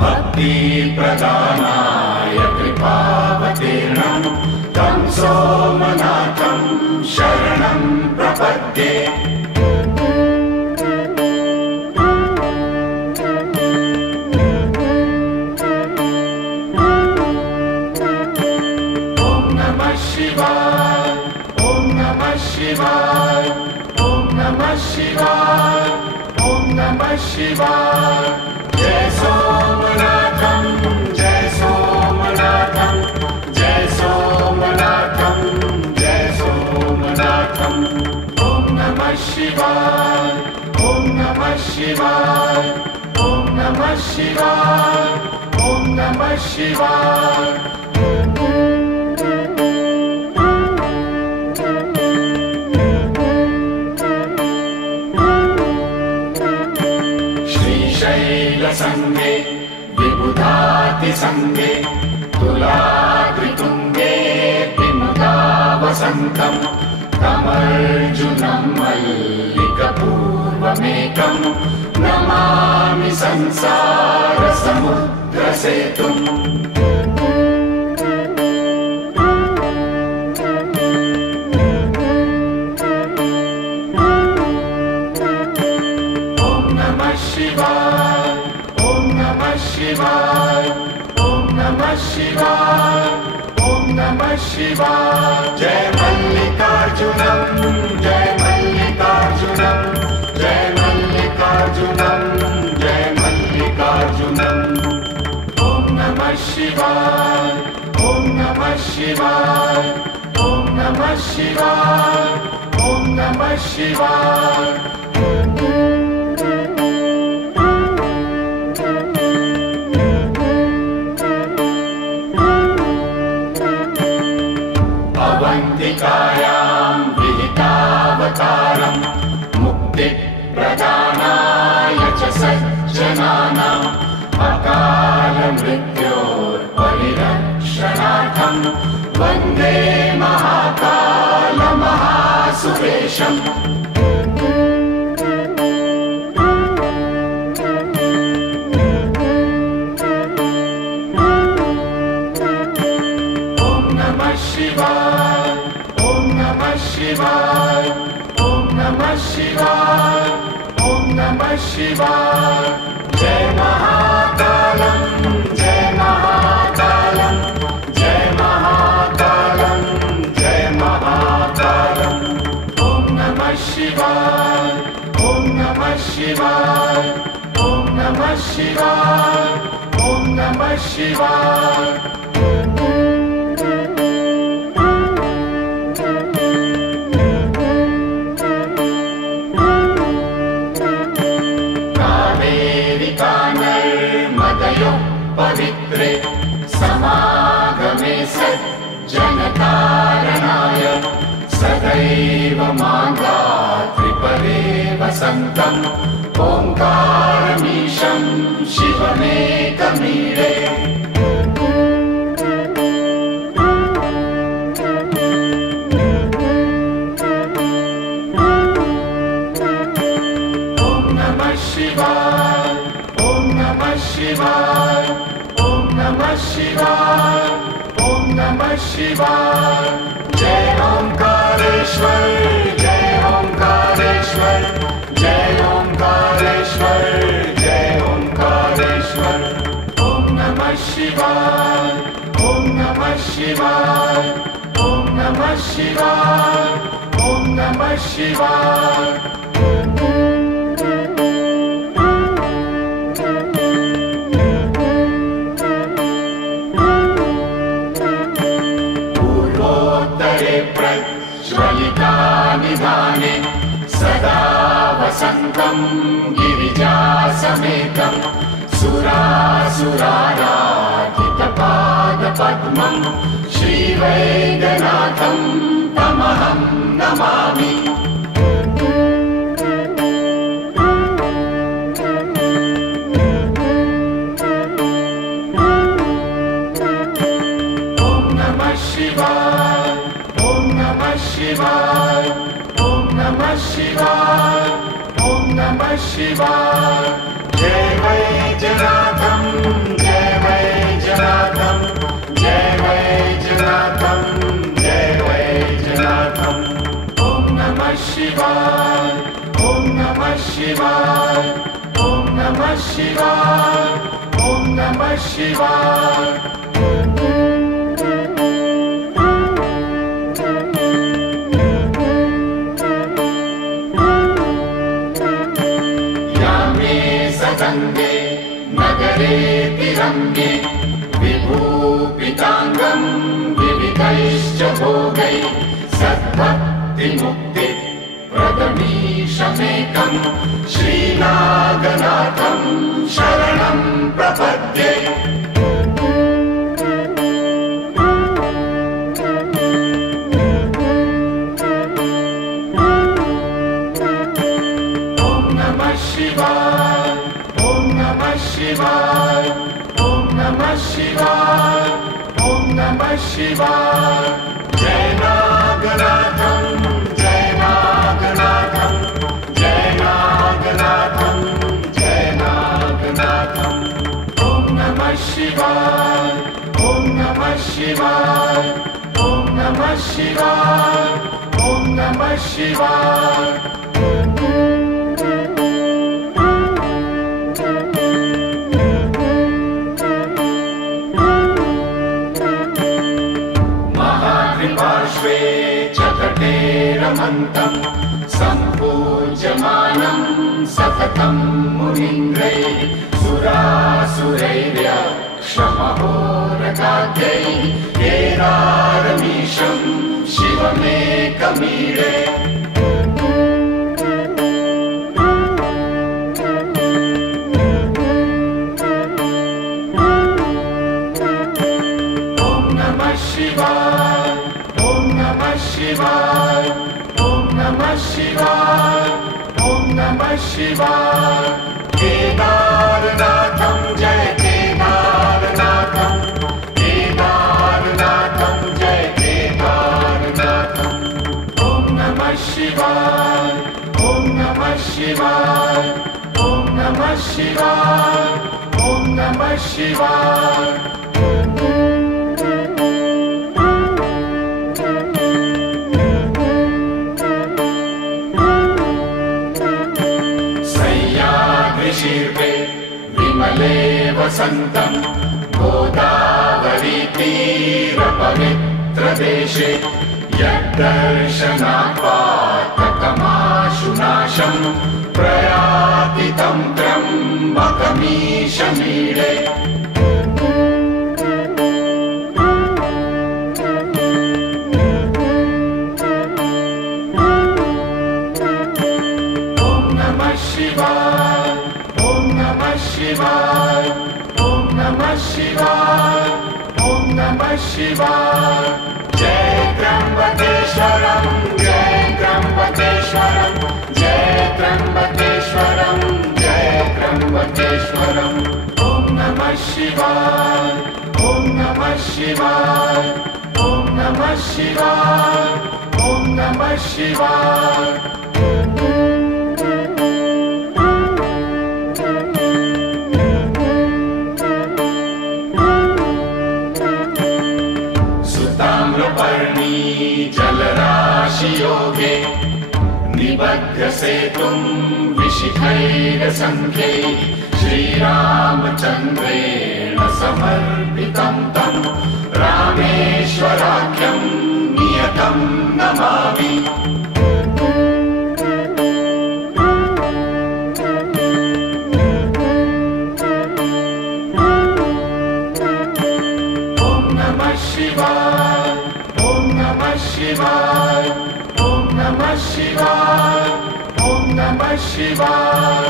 भक्ति प्रदानाय कृपावतीर्णं तं सोमनाथं शरणं प्रपद्ये। ॐ नमः शिवाय, ॐ नमः शिवाय, ॐ नमः शिवाय, ॐ नमः शिवाय। जय सोमनाथं, जय सोमनाथं, जय सोमनाथं, जय सोमनाथं। ॐ नमः शिवाय, ॐ नमः शिवाय, ॐ नमः शिवाय, ॐ नमः शिवाय। श्रीशैलसंगे विबुधातिसंगे तुलाद्रितुङ्गे विमुदा वसन्तं तमर्जुनं मल्लिकपूर्वमेकं नमामि संसारसमुद्रसेतुम्। शिवाय, ॐ नमः शिवाय, ॐ नमः शिवाय, ॐ नमः शिवाय। जय मल्लिकार्जुनं, जय मल्लिकार्जुनं, जय मल्लिकार्जुनं, जय मल्लिकार्जुनं। ॐ नमः शिवाय, ॐ नमः शिवाय, ॐ नमः शिवाय, ॐ नमः शिवाय। अवन्तिकायां विहितावतारं मुक्तिप्रदानाय च सज्जनानाम् अकालमृत्योर्परिरक्षणार्थं वन्दे महाकालमहासुरेशम्। ॐ नमः शिवाय, ॐ नमः शिवाय, ॐ नमः शिवाय, ॐ नमः शिवाय। जय महाकालं, जय महाकालं, जय महाकालं, जय महाकालं। ॐ नमः शिवाय, ॐ नमः शिवाय, ॐ नमः शिवाय, ॐ नमः शिवाय। पवित्रे समागमे सज्जनतारणाय सदैव माङ्गात्रिपदे वसन्तम् ओङ्कारमीशं शिवमेकमीडे। ॐ नमः शिवाय, ॐ नमः शिवाय, ॐ नमः शिवाय, ॐ नमः शिवाय। जय ओंकारेश्वर, जय ओंकारेश्वर, जय ओंकारेश्वर, जय ओंकारेश्वर। ॐ नमः शिवाय, ॐ नमः शिवाय, ॐ नमः शिवाय, ॐ नमः शिवाय। प्रज्वलितानिधाने सदा वसन्तं गिरिजासमेतं सुरासुराराधितपादपद्मं श्रीवैद्यनाथं तमहं नमामि। ॐ नमः शिवाय, ॐ नमः शिवाय, ॐ नमः शिवाय, ॐ नमः शिवाय। जय वैद्यनाथं शिवाय ॐ नमः शिवाय यामे सदङ्गे नगरे तिरङ्गे विभूपिताङ्गं विविधैश्च भोगैः सद्भक्तिमुक्ति प्रदमीशमेकं श्रीनागनाथं शरणं प्रपद्ये ॐ नमः शिवाय ॐ नमः शिवाय ॐ नमः शिवाय ॐ नमः शिवाय जय नागनाथं जय नागनाथं जय नागनाथं जय नागनाथं ॐ नमः शिवाय ॐ नमः शिवाय ॐ नमः शिवाय ॐ नमः शिवाय महाद्रिपार्श्वे च तटे रमन्तं सम्पूज्यमानं सततं मुनीन्द्रैः सुरासुरैर्यक्षमहोरगाद्यैः केदारमीशं शिवमेकमीडे ॐ नमः शिवाय ॐ नमः शिवाय ॐ नमः शिवाय ॐ नमः शिवाय केदारनाथं जय केदारनाथं केदारनाथं जय केदारनाथं ॐ नमः शिवाय ॐ नमः शिवाय ॐ नमः शिवाय ॐ नमः शिवाय सह्याद्रिशीर्षे विमले वसन्तं गोदावरीतीरपवित्रदेशे यद्दर्शनात् पातकमाशुनाशं प्रयाति तं त्र्यम्बकमीशमीडे ॐ नमः शिवाय ॐ नमः शिवाय ॐ नमः शिवाय ॐ नमः शिवाय जय त्र्यम्बकेश्वरं जय त्र्यम्बकेश्वरं जय त्र्यम्बकेश्वरं जय त्र्यम्बकेश्वरं ॐ नमः शिवाय ॐ नमः शिवाय ॐ नमः शिवाय ॐ नमः शिवाय सुताम्रपर्णी जलराशियोगे निबध्य सेतुं विशिखैरसङ्ख्यैः श्रीरामचन्द्रेण समर्पितं तं रामेश्वराख्यं नियतं नमामि ॐ नमः शिवाय ॐ नमः शिवाय ॐ नमः शिवाय ॐ नमः शिवाय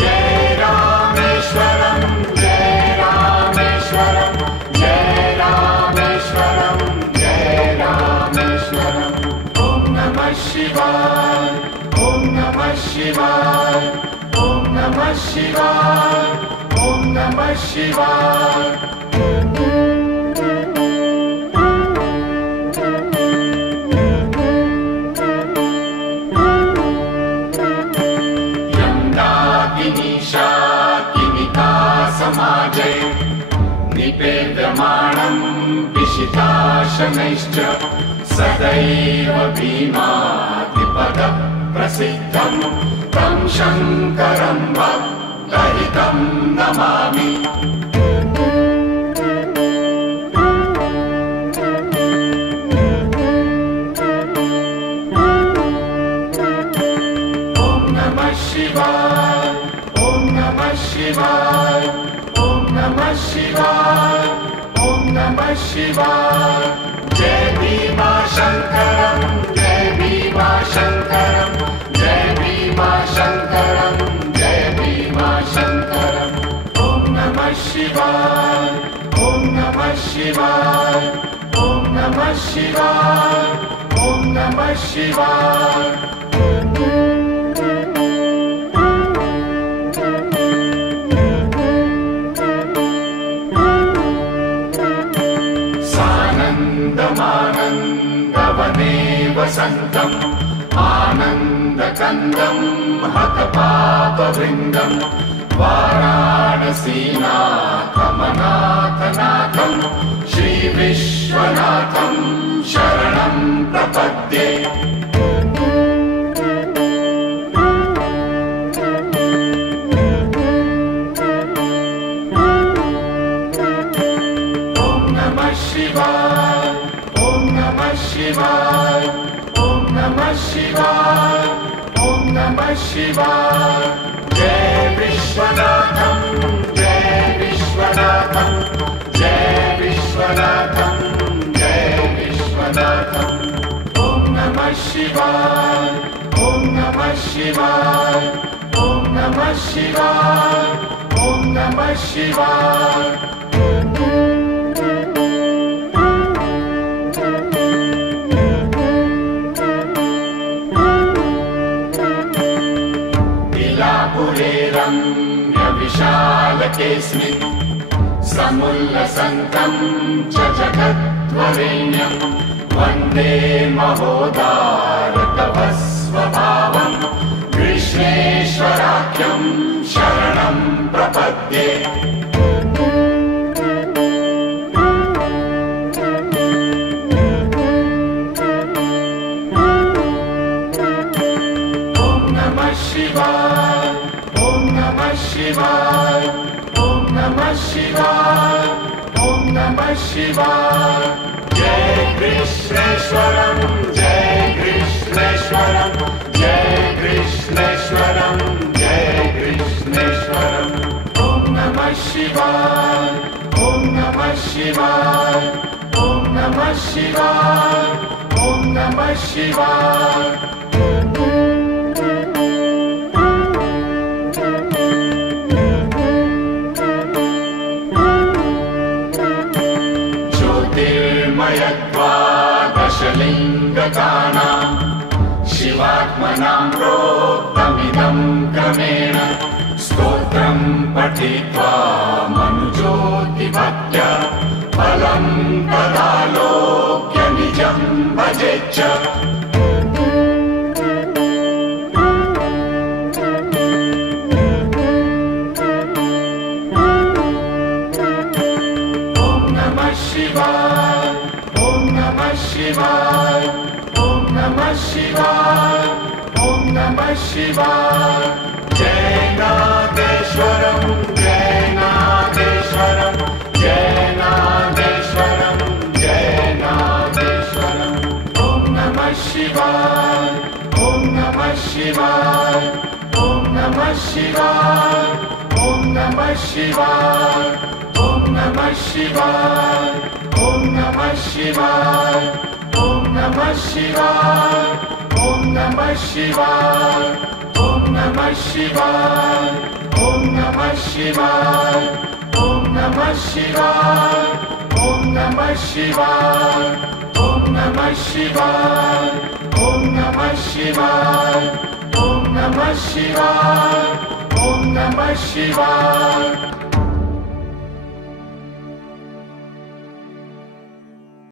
जय रामेश्वरं जय रामेश्वरं जय रामेश्वरं जय रामेश्वरं ॐ नमः शिवाय ॐ नमः शिवाय ॐ नमः शिवाय ॐ नमः शिवाय समाजे निपेद्यमानं पिशिताशनैश्च सदैव भीमातिपदप्रसिद्धं तं शङ्करं ललितं नमामि। ॐ नमः शिवाय, ॐ नमः शिवाय, ॐ नमः शिवाय, ॐ नमः शिवाय। जय भीमाशङ्करं, जय भीमाशङ्करं, जय भीमाशङ्करं, जय भीमाशङ्करम्। ॐ नमः शिवाय, ॐ नमः शिवाय, ॐ नमः शिवाय, ॐ नमः शिवाय। सानन्दमानन्दवने वसन्तम् आनन्दकन्दं हतपापवृन्दं वाराणसीनाथमनाथनाथं श्रीविश्वनाथं शरणं प्रपद्ये। शिवाय, ॐ नमः शिवाय, ॐ नमः शिवाय, ॐ नमः शिवाय। जय विश्वनाथं, जय विश्वनाथं, जय विश्वनाथं, जय विश्वनाथं। ॐ नमः शिवाय, ॐ नमः शिवाय, ॐ नमः शिवाय, ॐ नमः शिवाय। विशालकेऽस्मिन् समुल्लसन्तं च जगद्वरेण्यं वन्दे महोदारतव स्वभावं कृष्णेश्वराख्यं शरणं प्रपद्ये। ॐ नमः शिवाय, ॐ नमः शिवाय, ॐ नमः शिवाय, ॐ नमः शिवाय। जय कृष्णेश्वरं, जय कृष्णेश्वरं, जय कृष्णेश्वरं, जय कृष्णेश्वरम्। ॐ नमः शिवाय, ॐ नमः शिवाय, ॐ नमः शिवाय, ॐ नमः शिवाय। ज्योतिर्मयद्वादशलिङ्गकानां शिवात्मनां प्रोक्तमिदं क्रमेण स्तोत्रं पठित्वा मनुज्योतिभक्त्या फलं तदालोक्य निजं भजेच्च। शिवाय, ॐ नमः शिवाय, ॐ नमः शिवाय, ॐ नमः शिवाय। जय नागेश्वरं, जय नागेश्वरं, जय नागेश्वरं, जय नागेश्वरम्। ॐ नमः शिवाय, ॐ नमः शिवाय, ॐ नमः शिवाय, ॐ नमः शिवाय। ॐ नमः शिवाय, ॐ नमः शिवाय, ॐ नमः शिवाय, ॐ नमः शिवाय। ॐ नमः शिवाय, ॐ नमः शिवाय, ॐ नमः शिवाय, ॐ नमः शिवाय। ॐ नमः शिवाय, ॐ नमः शिवाय, ॐ नमः शिवाय, ॐ नमः शिवाय।